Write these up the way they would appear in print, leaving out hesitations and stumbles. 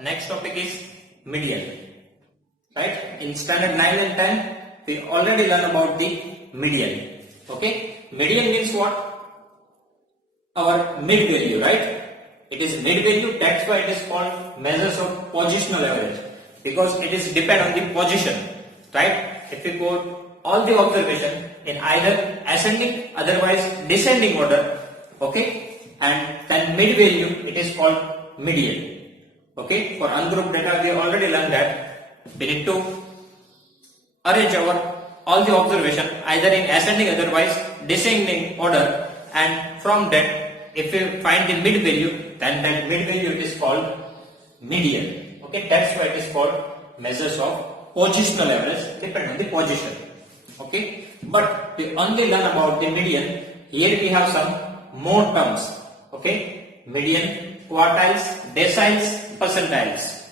next topic is median. Right? In standard 9 and 10, we already learned about the median. Okay? Median means what? Our mid value, right? It is mid value, that's why it is called measures of positional average, because it is depend on the position, right? If we put all the observation in either ascending, otherwise descending order, okay, and then mid value, it is called median. Okay, for ungrouped data we already learned that we need to arrange all the observation either in ascending, otherwise descending order, and from that if we find the mid value, then that mid value it is called median. Okay, that's why it is called measures of positional average, depend on the position. Okay, but we only learn about the median. Here we have some more terms. Okay, median, quartiles, deciles, percentiles.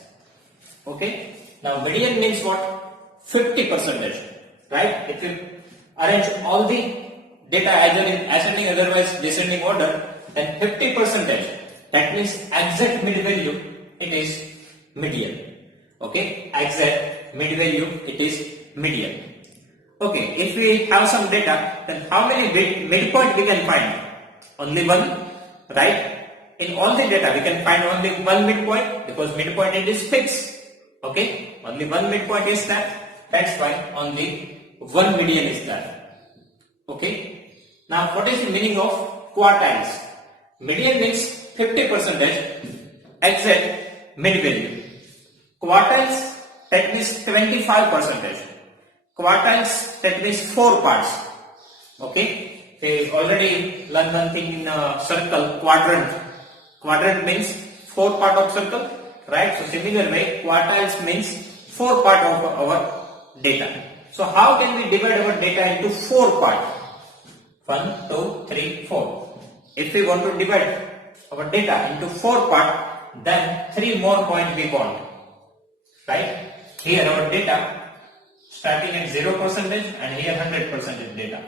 Okay, now median means what? 50%, right? If you arrange all the data either in ascending, otherwise descending order, then 50%, that means exact mid value, it is median. Okay, exact mid value, it is median. Okay, if we have some data, then how many midpoint we can find? Only one, right? In all the data, we can find only one midpoint, because midpoint it is fixed. Okay, only one midpoint is that. That's why only one median is there. Okay. Now, what is the meaning of quartiles? Median means 50%, exact mid value. Quartiles, that means 25%. Quartiles, that means 4 parts. Okay, we already learned one thing in a circle, quadrant. Quadrant means 4 part of circle, right? So similar way, quartiles means 4 part of our data. So how can we divide our data into 4 parts? 1, 2, 3, 4. If we want to divide our data into 4 parts, then 3 more points we want. Right? Here our data starting at 0% and here 100% data.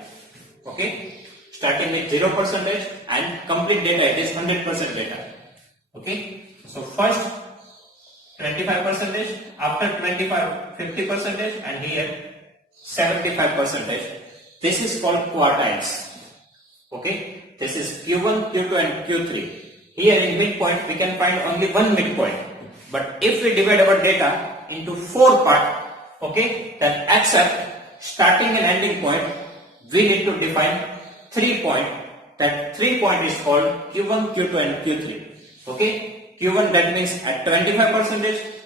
Okay? Starting with 0% and complete data it is 100% data. Okay? So first 25%, after 25 50%, and here 75%. This is called quartiles. Okay, this is Q1, Q2 and Q3. Here in midpoint we can find only one midpoint. But if we divide our data into 4 parts, okay, then except starting and ending point, we need to define 3 points. That 3 point is called Q1, Q2 and Q3. Okay, Q1 that means at 25%,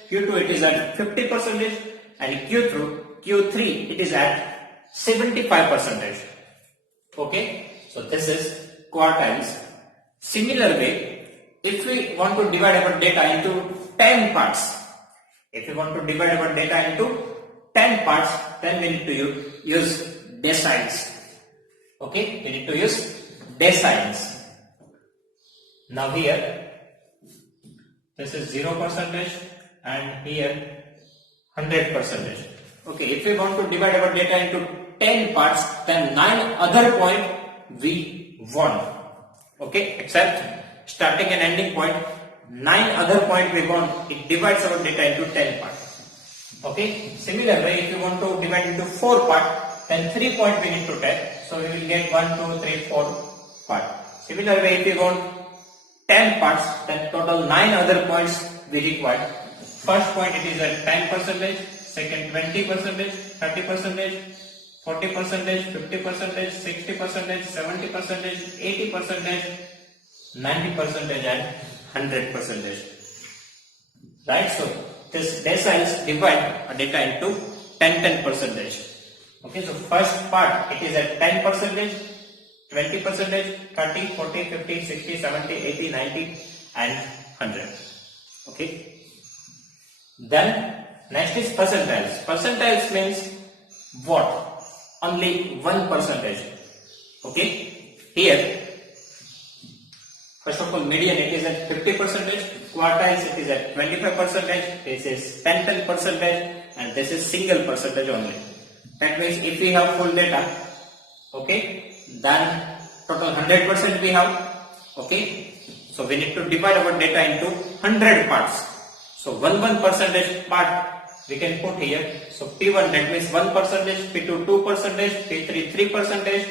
Q2 it is at 50%, and Q3 it is at 75%. Okay. So this is quartiles. Similar way, if we want to divide our data into 10 parts, then we need to use deciles. Okay, we need to use deciles. Now here, this is 0% and here 100%. Okay, if we want to divide our data into 10 parts, then 9 other points we want. Okay, except starting and ending point, 9 other points we want. It divides our data into 10 parts. Okay, similar way, if you want to divide into 4 parts, then 3 points we need to take. So we will get 1, 2, 3, 4 parts. Similar way, if you want 10 parts, then total 9 other points we require. First point it is at 10%, second 20%, 30%, 40%, 50%, 60%, 70%, 80%, 90% and 100%. Right? So this deciles divide a data into 10%. Okay, so first part it is at 10%, 20%, 30, 40, 50, 60, 70, 80, 90 and 100. Okay. Then next is percentiles. Percentiles means what? Only 1%. Okay. Here, first of all, median it is at 50%, quartiles it is at 25%, this is 10%, and this is single percentage only. That means if we have full data, okay, then total 100% we have. Okay, so we need to divide our data into 100 parts. So 1 percentage part we can put here. So P1 that means 1 percentage, P2 2 percentage, P3 3 percentage,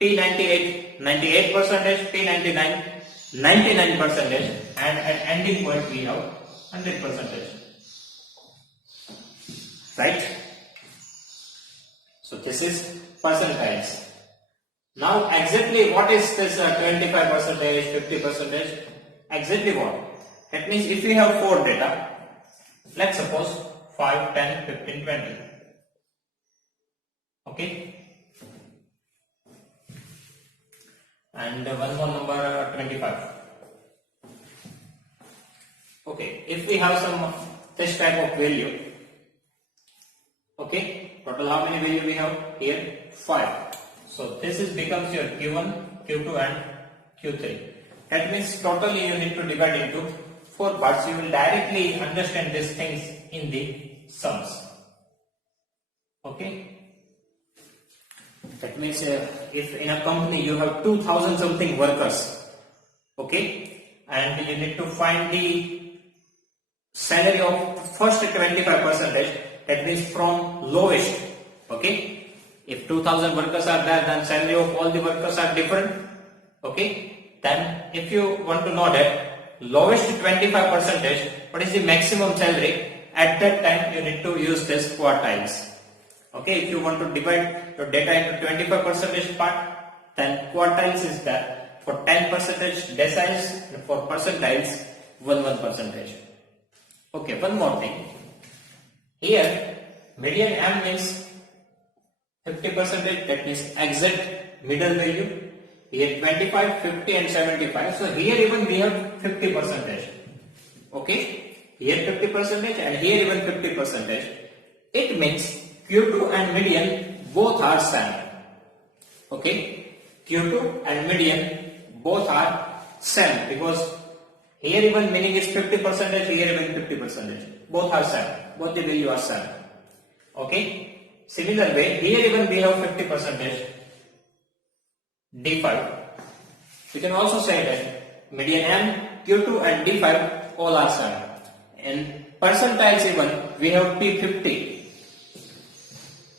P98 98 percentage, P99 99 percentage, and at ending point we have 100 percentage. Right? So this is percentiles. Now exactly what is this 25 percentage, 50 percentage? Exactly what? That means if we have 4 data, let's suppose 5, 10, 15, 20. Okay? And one more number 25. Okay, if we have some this type of value, okay, total how many value we have here? 5. So this is becomes your Q1, Q2 and Q3. That means totally you need to divide into 4 parts. You will directly understand these things in the sums. Okay. That means if in a company you have 2000 something workers, okay, and you need to find the salary of first 25 percentage, that means from lowest, okay. If 2000 workers are there, then salary of all the workers are different, okay. Then if you want to know that lowest 25 percentage, what is the maximum salary, at that time you need to use this quartiles. Okay, if you want to divide your data into 25 percentage part, then quartiles is there. For 10 percentage deciles, and for percentiles 1 percentage. Okay, one more thing. Here median M means 50 percentage, that means exact middle value. Here 25, 50 and 75. So here even we have 50 percentage. Okay, here 50 percentage and here even 50 percentage. It means Q2 and median both are same. Okay, Q2 and median both are same, because here even meaning is 50 percentage, here even 50 percentage. Both are same. Both the value are same. Okay. Similar way, here even we have 50 percentage D5. We can also say that median M, Q2 and D5 all are same. In percentiles even we have P50.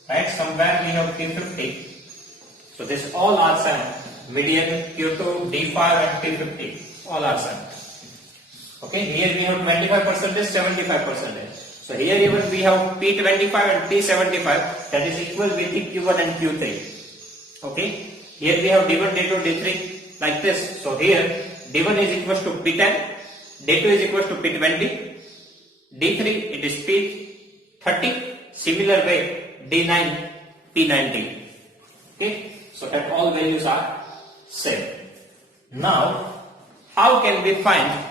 Right, somewhere we have P50. So this all are same. Median, Q2, D5 and P50 all are same. Okay, here we have 25 percentage, 75 percentage. So here even we have P25 and P75, that is equal with the Q1 and Q3. Okay, here we have D1, D2, D3 like this. So here D1 is equal to P10, D2 is equal to P20, D3 it is P30. Similar way D9, P90. Okay, so that all values are same. Now, how can we find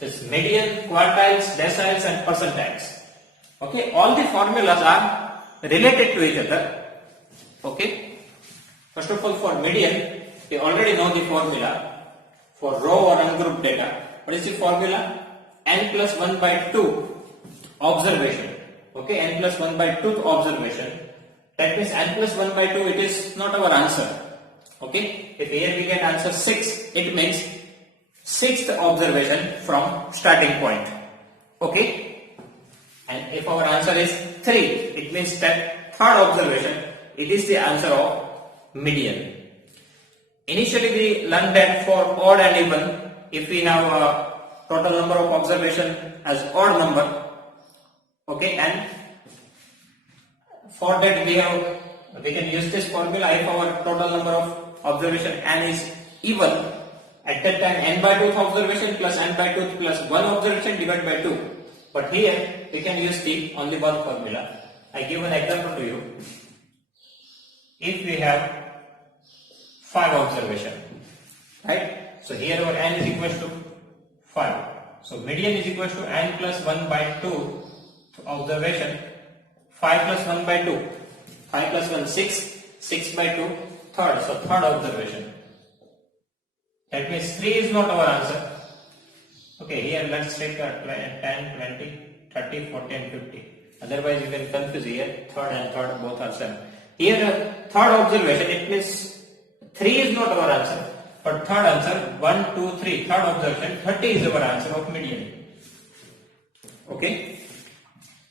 this median, quartiles, deciles and percentiles? Okay, all the formulas are related to each other. Okay, first of all for median, we already know the formula. For row or ungrouped data, what is the formula? N plus 1 by 2 observation. Okay, n plus 1 by 2 observation. That means n plus 1 by 2, it is not our answer. Okay, if here we get answer 6, it means 6th observation from starting point. Okay, and if our answer is 3, it means that 3rd observation, it is the answer of median. Initially we learned that for odd and even, if we have a total number of observation as odd number, okay, and for that we can use this formula. If our total number of observation n is even, at that time n by 2th observation plus n by 2th plus 1 observation divided by 2. But here we can use the only one formula. I give an example to you. If we have 5 observation, right? So here our n is equal to 5. So median is equal to n plus 1 by 2 observation. 5 plus 1 by 2. 5 plus 1 6. 6 by 2 3rd. So 3rd observation. That means 3 is not our answer. Okay, here let's take 10, 20, 30, 40 and 50. Otherwise you can confuse here. 3rd and 3rd both are same. Here 3rd observation, it means 3 is not our answer. But 3rd answer, 1, 2, 3, 3rd observation, 30 is our answer of median. Okay.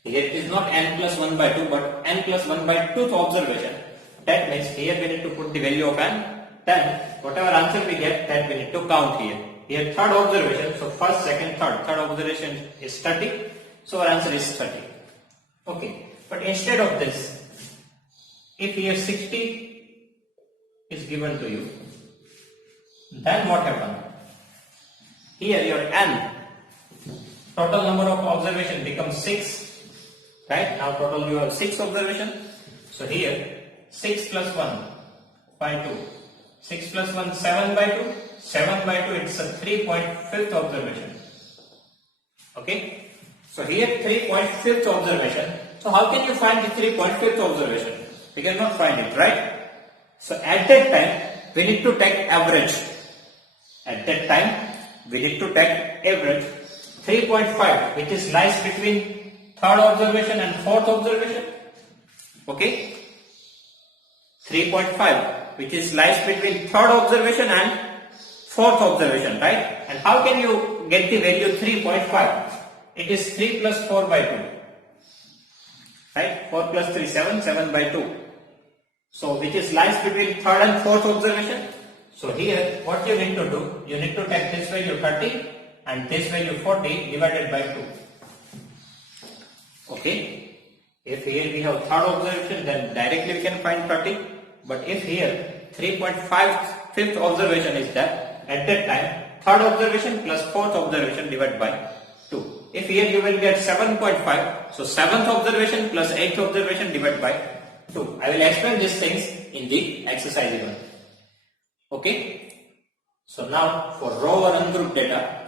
Here it is not n plus 1 by 2 but n plus 1 by 2th observation. That means here we need to put the value of n. Then whatever answer we get, that we need to count here. Here third observation, so first, second, third observation is 30. So our answer is 30. Okay. But instead of this, if here 60 is given to you, then what happens? Here your n, total number of observation becomes 6. Right? Now total you have 6 observation. So here 6 plus 1 by 2. 6 plus 1 7 by 2. 7 by 2 it's a 3.5th observation. Okay? So here 3.5th observation. So how can you find the 3.5th observation? You cannot find it, right? So at that time we need to take average. At that time we need to take average 3.5 which is lies between third observation and fourth observation. Okay? 3.5 which is lies between third observation and fourth observation, right? And how can you get the value 3.5? It is 3 plus 4 by 2. Right? 4 plus 3, 7, 7 by 2. So which is lies between third and fourth observation. So here what you need to do, you need to take this value 30 and this value 40 divided by 2. Okay, if here we have third observation, then directly we can find 30. But if here 3.5 fifth observation is there, at that time third observation plus fourth observation divided by 2. If here you will get 7.5, so seventh observation plus eighth observation divided by 2. I will explain these things in the exercise even. Okay, so now for raw or ungrouped data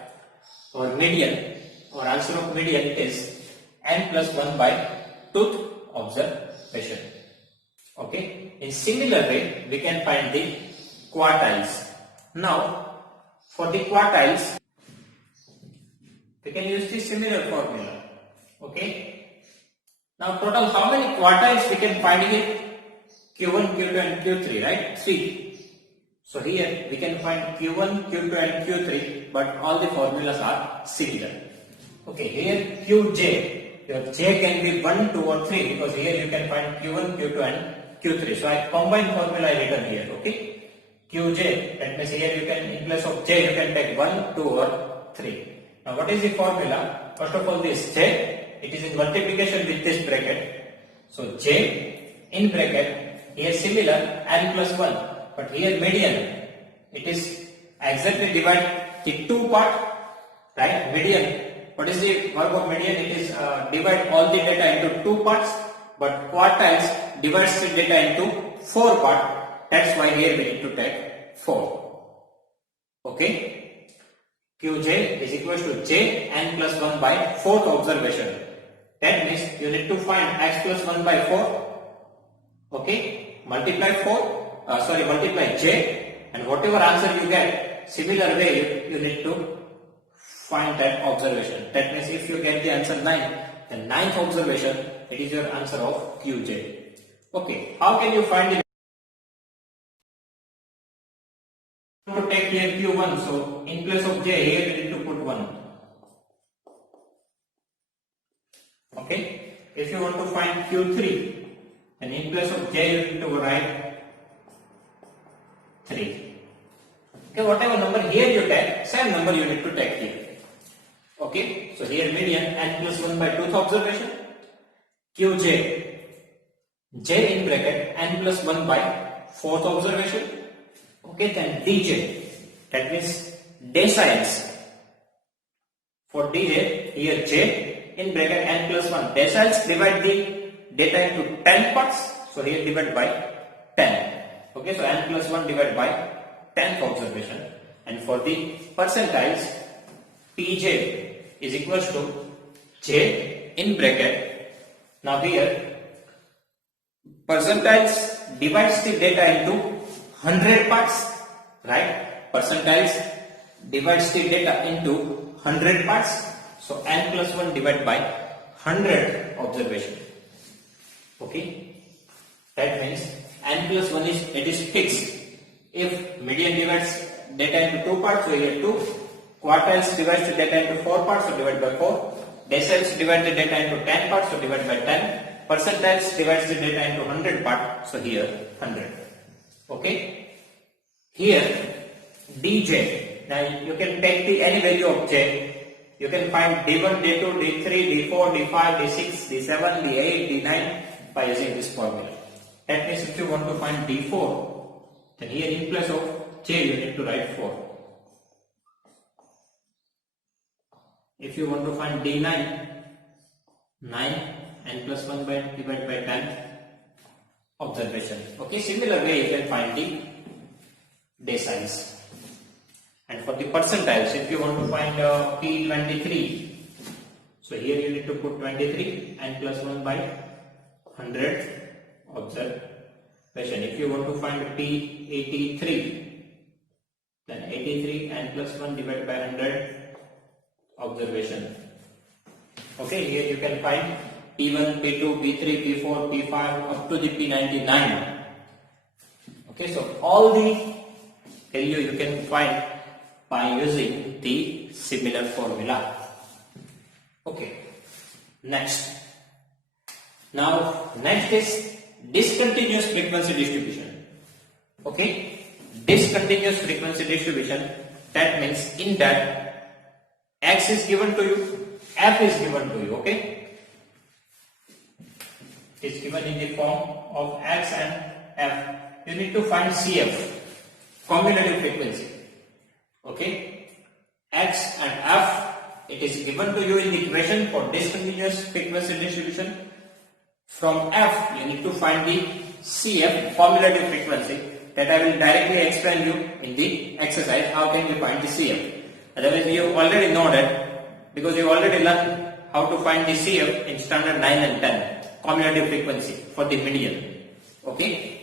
or median, or answer of median, it is n plus 1 by 2th observation. Okay. In similar way, we can find the quartiles. Now, for the quartiles, we can use the similar formula. Okay. Now, total how many quartiles we can find here? Q1, Q2 and Q3, right? 3. So here we can find Q1, Q2 and Q3, but all the formulas are similar. Okay, here Qj, your j can be 1, 2 or 3 because here you can find Q1, Q2 and Q3. So I combine formula I written here, okay. Qj, that means here you can, in place of j you can take 1, 2 or 3. Now what is the formula? First of all this j, it is in multiplication with this bracket. So j in bracket, here similar n plus 1. But here median, it is exactly divide the two part, right? Median. What is the work of median? It is divide all the data into two parts, but quartiles divides the data into 4 parts. That's why here we need to take 4. Okay. Qj is equal to j n plus 1 by 4th observation. That means you need to find x plus 1 by 4. Okay. Multiply j, and whatever answer you get, similar way you need to find that observation. That means if you get the answer 9, the 9th observation, it is your answer of Qj. Okay, how can you find it? To take here Q1, so in place of j here you need to put 1. Okay, if you want to find Q3, then in place of j you need to write 3. Okay, whatever number here you take, same number you need to take here. Okay, so here median n plus 1 by 2th observation. Qj, j in bracket n plus 1 by 4th observation. Okay, then dj, that means deciles. For dj, here j in bracket n plus 1. Deciles divide the data into 10 parts. So here divide by 10. Okay, so n plus 1 divided by 10th observation. And for the percentiles, pj is equals to j in bracket. Now here, percentiles divides the data into 100 parts, right? Percentiles divides the data into 100 parts. So n plus 1 divided by 100 observation. Okay, that means n plus 1 is fixed. If median divides data into 2 parts, so here 2. Quartiles divides the data into 4 parts, so divide by 4. Deciles divide the data into 10 parts, so divide by 10. Percentiles divides the data into 100 parts, so here 100. Okay. Here dj. Now you can take the any value of j. You can find d1, d2, d3, d4, d5, d6, d7, d8, d9 by using this formula. That means if you want to find d4, then here in place of j you need to write 4. If you want to find d9, 9 n plus 1 by divided by 10 observation. Okay, similar way you can find the deciles. And for the percentiles, if you want to find P23, so here you need to put 23 n plus 1 by 100 observation. If you want to find P83, then 83 n plus 1 divided by 100 observation. Okay, here you can find P1, P2, P3, P4, P5 up to the P99. Okay, so all the value you can find by using the similar formula. Okay, next. Now, next is discontinuous frequency distribution. Okay, discontinuous frequency distribution, that means in that x is given to you, f is given to you. Okay, it is given in the form of x and f. You need to find CF, cumulative frequency. Okay, x and f, it is given to you in the equation for discontinuous frequency distribution. From f you need to find the CF, cumulative frequency, that I will directly explain you in the exercise. How can you find the CF? Otherwise you already know that, because you already learned how to find the CF in standard 9 and 10, cumulative frequency for the median. Okay.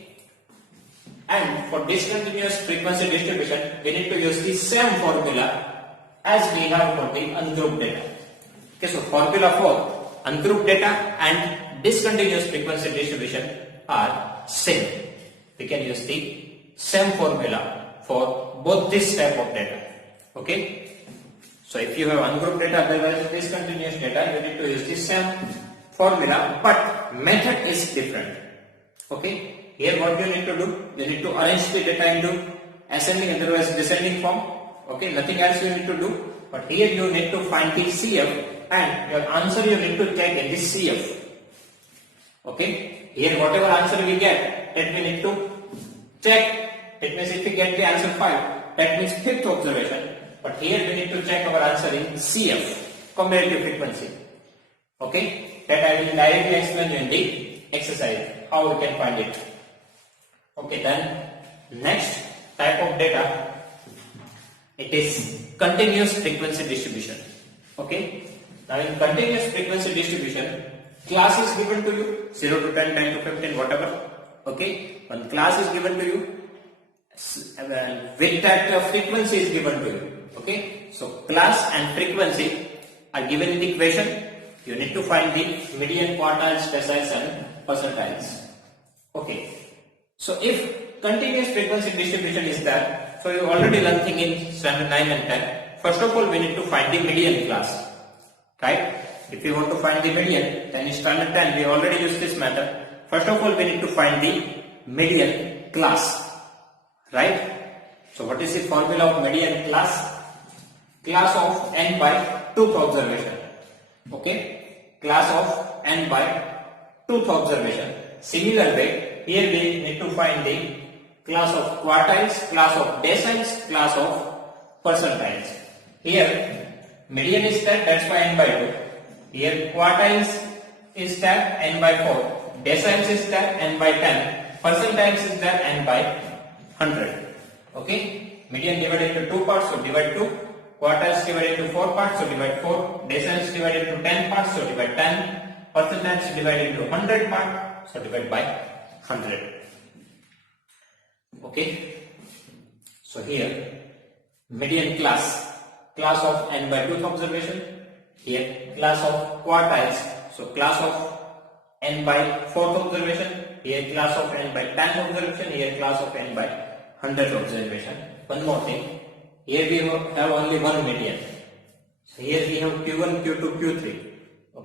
And for discontinuous frequency distribution, we need to use the same formula as we have for the ungrouped data. Okay, so formula for ungrouped data and discontinuous frequency distribution are same. We can use the same formula for both this type of data. Okay, so if you have ungrouped data, otherwise discontinuous data, you need to use the same formula, but method is different. Okay. Here what you need to do, you need to arrange the data into ascending, otherwise descending form. Okay, nothing else you need to do. But here you need to find the CF and your answer you need to take in the CF. Okay, here whatever answer we get, that we need to check. It means if we get the answer 5, that means 5th observation. But here we need to check our answer in CF, cumulative frequency. Okay, that I will directly explain you in the exercise, how we can find it. Okay, then next type of data, it is continuous frequency distribution. Okay, now in continuous frequency distribution, class is given to you 0 to 10, 10 to 15, whatever. Okay, one class is given to you, with that frequency is given to you. Okay, so class and frequency are given in the equation. You need to find the median, quartiles, deciles and percentiles. Okay. So if continuous frequency distribution is there, so you already learned thing in standard 9 and 10. First of all, we need to find the median class, right? If you want to find the median, then in standard 10 we already used this method. First of all, we need to find the median class, right? So what is the formula of median class? Class of n by 2th observation. Okay, class of n by 2th observation. Similar way, here we need to find the class of quartiles, class of deciles, class of percentiles. Here median is that, that's why n by 2. Here quartiles is that, n by 4. Deciles is that, n by 10. Percentiles is that, n by 100. Okay, median divided into 2 parts, so divide 2. Quartiles divided into 4 parts, so divide 4. Deciles divided into 10 parts, so divide 10. Percentiles divided into 100 parts, so divide by 100. Okay, so here median class, class of n by 2th observation. Here class of quartiles, so class of n by 4th observation. Here class of n by 10th observation. Here class of n by 100th observation. One more thing, here we have only one median. So here we have Q1, Q2, Q3.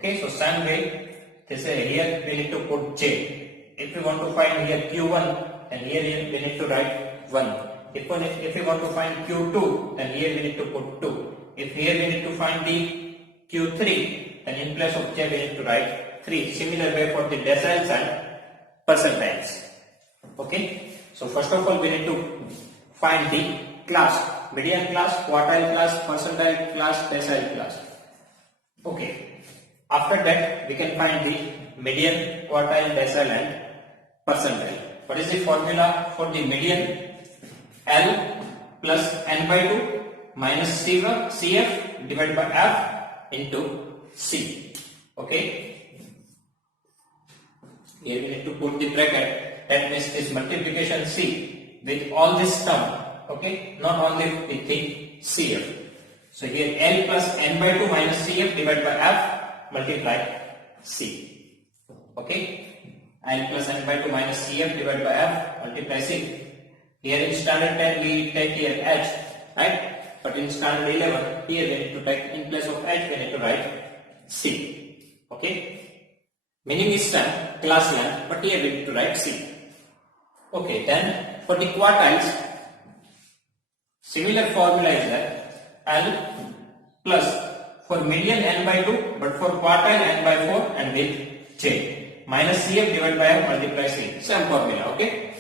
Okay, so same way, this here we need to put j. If we want to find here q1, then here we need to write 1. If we want to find q2, then here we need to put 2. If here we need to find the q3, then in place of j we need to write 3. Similar way for the deciles and percentiles. Okay, so first of all we need to find the class: median class, quartile class, percentile class, decile class. Okay, after that we can find the median, quartile, decile and percentile. What is the formula for the median? L plus n by 2 minus CF divided by F into C. Okay, here we need to put the bracket. That means this multiplication C with all this term. Okay, not only with the CF. So here L plus n by 2 minus CF divided by F multiply C. Okay, L plus n by 2 minus CF divided by F multiply C. Here in standard 10 we take here H, right? But in standard 11 here we need to take, in place of H we need to write C. Okay, meaning is same, class length, but here we need to write C. Okay, then for the quartiles, similar formula is that L plus for median n by 2, but for quartile n by 4 and with J minus CF divided by F multiply C. Same formula. Okay.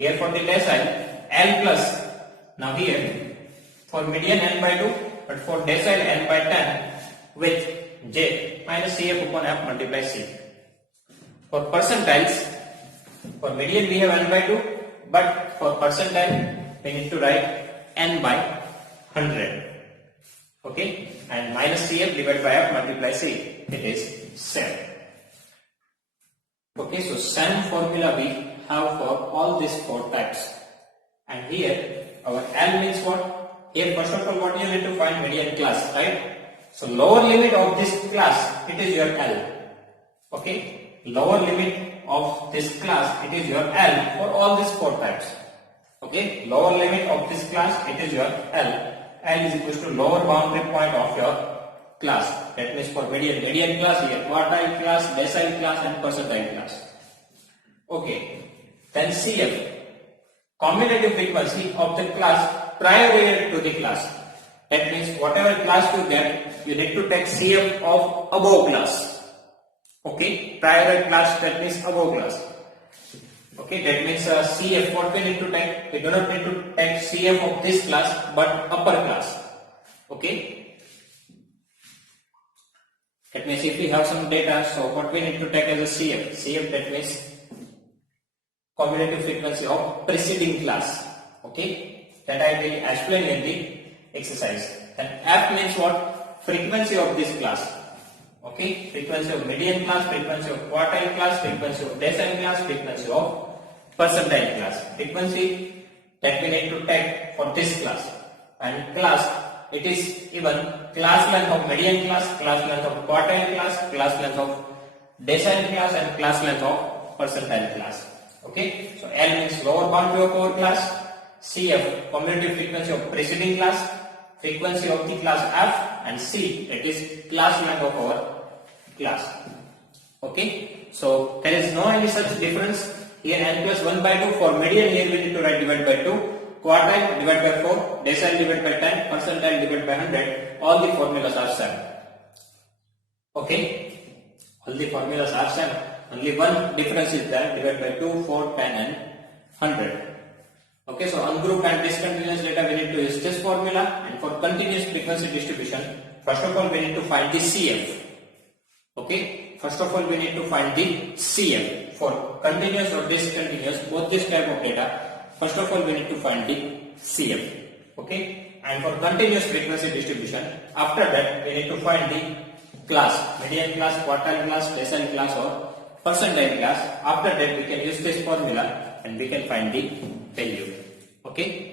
Here for the decile, L plus, now here for median n by 2, but for decile n by 10 with J minus CF upon F multiply C. For percentiles, for median we have n by 2, but for percentile we need to write n by 100. Okay, and minus CF divided by F multiply C, it is same. Okay, so same formula we have for all these 4 types. And here our L means what? Here first of all what you need to find? Median class, right? So lower limit of this class, it is your L. Okay, lower limit of this class, it is your L for all these 4 types. Okay, lower limit of this class, it is your L. L is equal to lower boundary point of your class. That means for median class here, quartile class, decile class and percentile class. Okay, then CF, commutative frequency of the class prior to the class. That means whatever class you get, you need to take CF of above class. Okay, prior class, that means above class. Okay, that means CF, what we need to take? We do not need to take CF of this class, but upper class. Okay, that means if we have some data, so what we need to take as a CF? CF, that means commutative frequency of preceding class. Okay, that I will explain in the exercise. And F means what? Frequency of this class. Okay, frequency of median class, frequency of quartile class, frequency of decile class, frequency of percentile class. Frequency that we need to take for this class. And class, it is even class length of median class, class length of quartile class, class length of decile class and class length of percentile class. Okay, so L means lower boundary of our class, CF commutative frequency of preceding class, frequency of the class F, and C, that is class length of our class. Okay, so there is no any such difference here. N plus 1 by 2 for median, here we need to write divided by 2, quartile divided by 4, decile divided by 10, percentile divided by 100. All the formulas are same. Okay, all the formulas are same. Only one difference is there, divided by 2, 4, 10 and 100. Okay, so ungrouped and discontinuous data we need to use this formula, and for continuous frequency distribution, first of all we need to find the CF. Okay, first of all we need to find the CF for continuous or discontinuous, both this type of data. First of all we need to find the CF. Okay, and for continuous frequency distribution, after that we need to find the class, median class, quartile class, decile class or percentile class. After that we can use this formula and we can find the value. Okay.